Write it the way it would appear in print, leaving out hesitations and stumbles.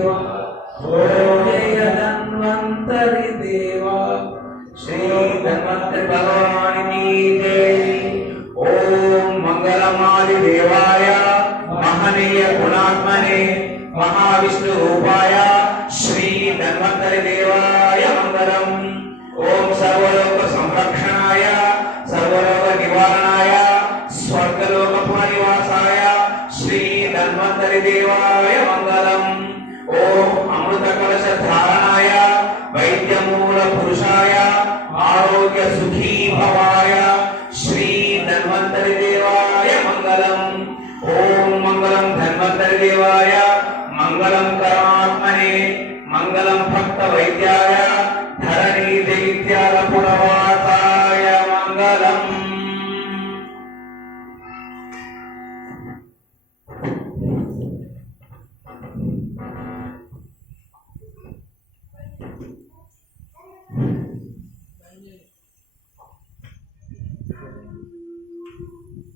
देवा ओम जय धन्वंतरि देवा श्री धन्वंतरि भगवान की जय। ओम मंगलमादि देवाय महनीय गुणात्मने महाविष्णु रूपाय श्री धन्वंतरि देवाय मंगलम। ओम सर्वलोक संरक्षणाय सर्वलोक निवारणाय स्वर्गलोक पुनर्निवासाय श्री धन्वंतरि देवाय मंगलम। ओम अमृत कलश धारणाय वैद्यमूल पुरुषाय आरोग्य सुखी भवाय